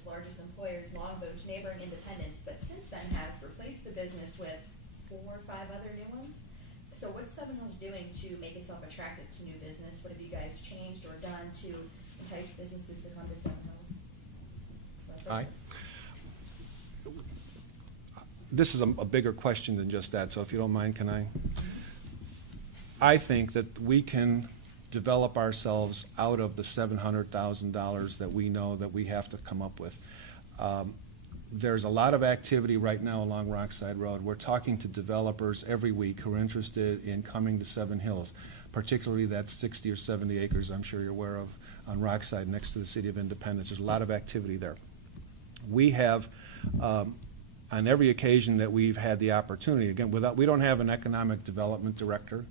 its largest employers, Longbow, to neighboring Independence, but since then has replaced the business with 4 or 5 other new ones. So what's Seven Hills doing to make itself attractive to new business? What have you guys changed or done to entice businesses to come to Seven Hills? Hi. This is a bigger question than just that, so if you don't mind, can I think that we can develop ourselves out of the $700,000 that we know that we have to come up with. There's a lot of activity right now along Rockside Road. We're talking to developers every week who are interested in coming to Seven Hills, particularly that 60 or 70 acres I'm sure you're aware of on Rockside next to the City of Independence. There's a lot of activity there. We have, on every occasion that we've had the opportunity, again, we don't have an economic development director.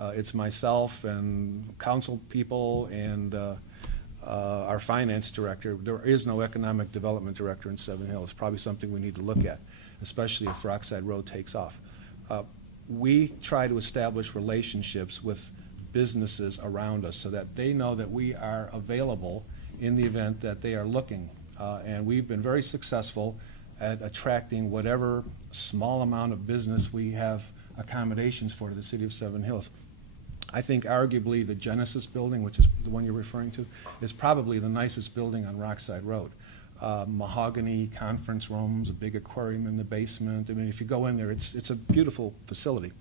It's myself and council people and our finance director. There is no economic development director in Seven Hills. Probably something we need to look at, especially if Rockside Road takes off. We try to establish relationships with businesses around us so that they know that we are available in the event that they are looking. And we've been very successful at attracting whatever small amount of business we have accommodations for to the City of Seven Hills. I think arguably the Genesis building, which is the one you're referring to, is probably the nicest building on Rockside Road. Mahogany conference rooms, a big aquarium in the basement. I mean, if you go in there, it's a beautiful facility.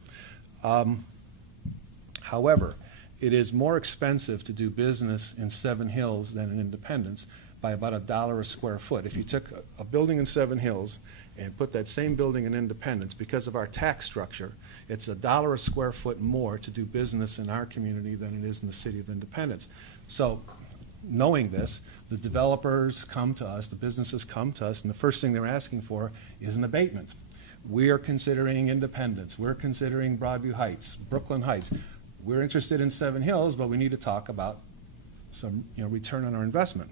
However, it is more expensive to do business in Seven Hills than in Independence by about $1 a square foot. If you took a building in Seven Hills and put that same building in Independence, because of our tax structure, it's $1 a square foot more to do business in our community than it is in the City of Independence. So knowing this, the developers come to us, the businesses come to us, and the first thing they're asking for is an abatement. We are considering Independence. We're considering Broadview Heights, Brooklyn Heights. We're interested in Seven Hills, but we need to talk about some return on our investment.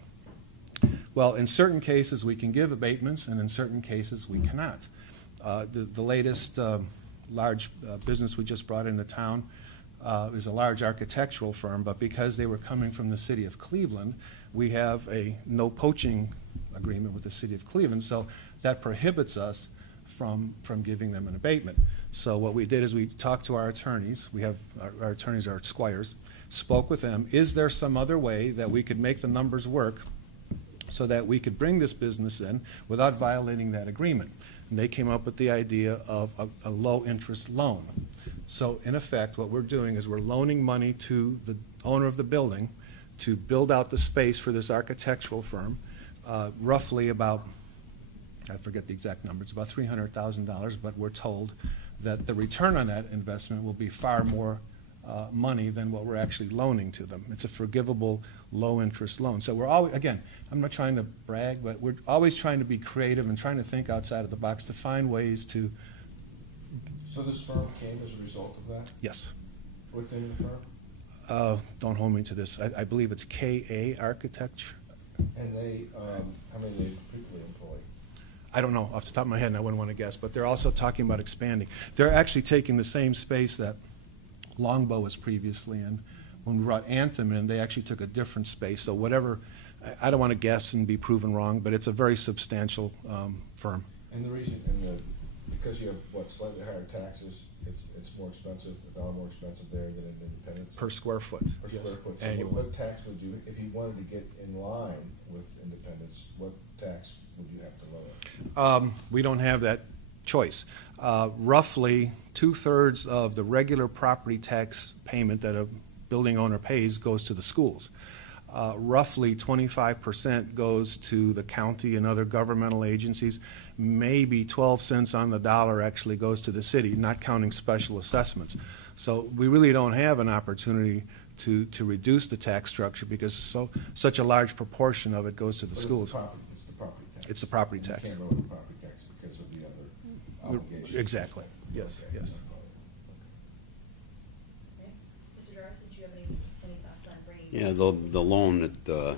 Well, in certain cases we can give abatements, and in certain cases we cannot. The latest large business we just brought into town is a large architectural firm, but because they were coming from the City of Cleveland, we have a no poaching agreement with the City of Cleveland, so that prohibits us from giving them an abatement. So what we did is we talked to our attorneys. We have our attorneys are squires, spoke with them. Is there some other way that we could make the numbers work so that we could bring this business in without violating that agreement? And they came up with the idea of a low-interest loan. So in effect, what we're doing is we're loaning money to the owner of the building to build out the space for this architectural firm, roughly about, I forget the exact number, it's about $300,000, but we're told that the return on that investment will be far more money than what we're actually loaning to them. It's a forgivable low-interest loan. So we're always, again, I'm not trying to brag, but we're always trying to be creative and trying to think outside of the box to find ways to. So this firm came as a result of that? Yes. What's the name of the firm? Don't hold me to this. I believe it's KA Architecture. And they, how many people they employ? I don't know off the top of my head, and I wouldn't want to guess, but they're also talking about expanding. They're actually taking the same space that Longbow was previously in. When we brought Anthem in, they actually took a different space. So whatever, I don't want to guess and be proven wrong, but it's a very substantial firm. And the reason, because you have slightly higher taxes, it's more expensive, a dollar more expensive there than in Independence. Per square foot. Per yes. square foot. So annually. what tax would you, if you wanted to get in line with Independence, what tax would you have to lower? We don't have that choice. Roughly 2/3 of the regular property tax payment that a building owner pays goes to the schools. Roughly 25% goes to the county and other governmental agencies. Maybe 12 cents on the dollar actually goes to the city, not counting special assessments. So we really don't have an opportunity to reduce the tax structure because such a large proportion of it goes to the schools. It's the property tax. It's the property tax. You can't lower the property tax because of the other obligations. Exactly. Yes. Okay. Yes. Yeah, the loan that the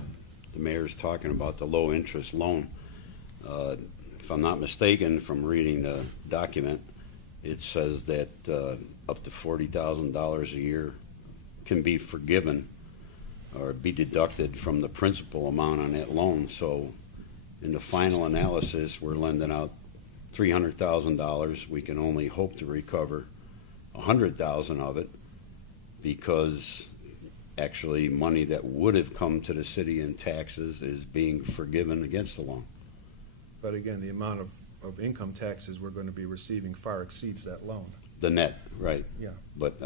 mayor's talking about, the low interest loan, if I'm not mistaken from reading the document, it says that up to $40,000 a year can be forgiven or be deducted from the principal amount on that loan. So In the final analysis, we're lending out $300,000. We can only hope to recover $100,000 of it because actually money that would have come to the city in taxes is being forgiven against the loan. But again, the amount of income taxes we're going to be receiving far exceeds that loan. The net, right. Yeah. But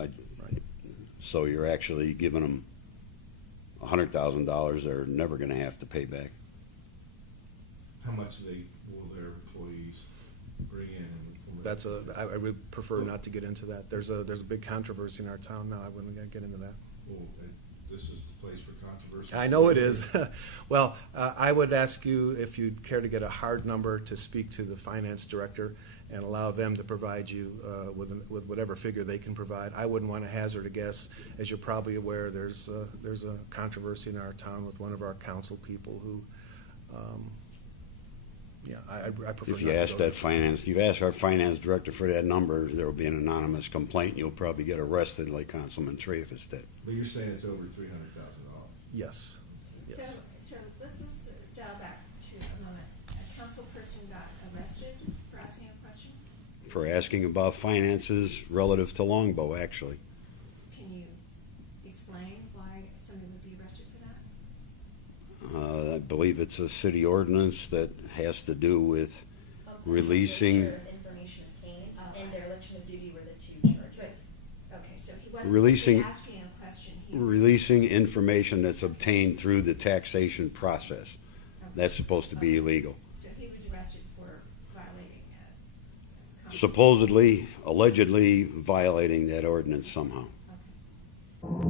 so you're actually giving them $100,000 they're never going to have to pay back. How much will their employees bring in? I would prefer not to get into that. There's a big controversy in our town now. I wouldn't get into that. Well, this is the place for controversy. I know it is. Well, I would ask you if you'd care to get a hard number to speak to the finance director and allow them to provide you with whatever figure they can provide. I wouldn't want to hazard a guess. As you're probably aware, there's a controversy in our town with one of our council people who, I prefer. If you not to ask go that finance, you ask our finance director for that number, there will be an anonymous complaint. And you'll probably get arrested like Councilman Travis did. But you're saying it's over $300,000. Yes. Yes. So let's dial back to a moment. A council person got arrested for asking a question. For asking about finances relative to Longbow, actually. Can you explain why somebody would be arrested for that? I believe it's a city ordinance that has to do with releasing. Information obtained and dereliction of duty were the two charges. Okay, so he wasn't Releasing- simply asking a question. He was, Releasing information that's obtained through the taxation process. okay. That's supposed to be illegal. So he was arrested for violating Supposedly, allegedly violating that ordinance somehow. Okay.